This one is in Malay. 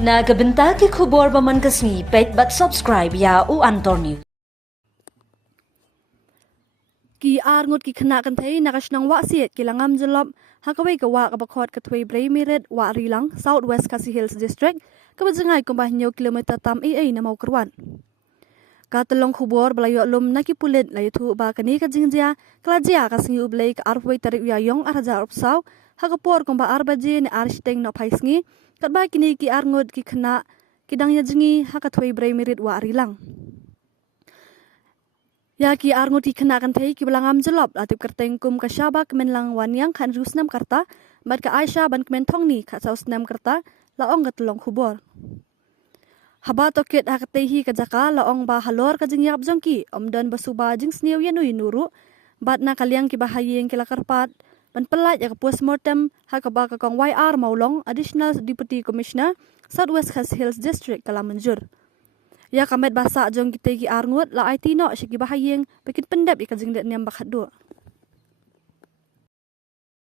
Nagabenta ki khubor baman kasni page but subscribe ya u Antor News. Ki ngut ki khana kan thei nakasnang wa siet ki langam jalop hakawai ka wa ka bakhot ka thui brei miret wa rilang Southwest Khasi Hills District ka bajangai ko bah nyo kilometer tam ai na mau kerwan. Ka telong khubor belayo lum naki pulit lai thu ba kani ka jingjia klajia ka singi ublei ka arwai tarik ya yong arja upsau hakapor ko ba arbaje ni arsteng no phaisngi kat ba kini ki ngut ki khana kidang ya jingi hakathui brei miret wa rilang. Ya ki ngut ki khana kan thei ki belangam jelop latip kerteng kum ka syabak menlang wanyang khan rusnam karta bat ka Aisha ban kemen thongni kha sausnam karta laong ka telong khubor. Haba toket hakatehi ka jaka laong ba halor ka jingyap jongki omdan basuba jing snew yanui nuru bat na kaliang ki bahayeng kila karpat ban pelat ya ka postmortem hakaba ka kong YR Maulong Additional Deputy Commissioner Southwest Khasi Hills District kala manjur. Ya kamet basa jong kita ki ngut la IT no shiki bahayeng bikin pendap ika jingdet niam bakhat do.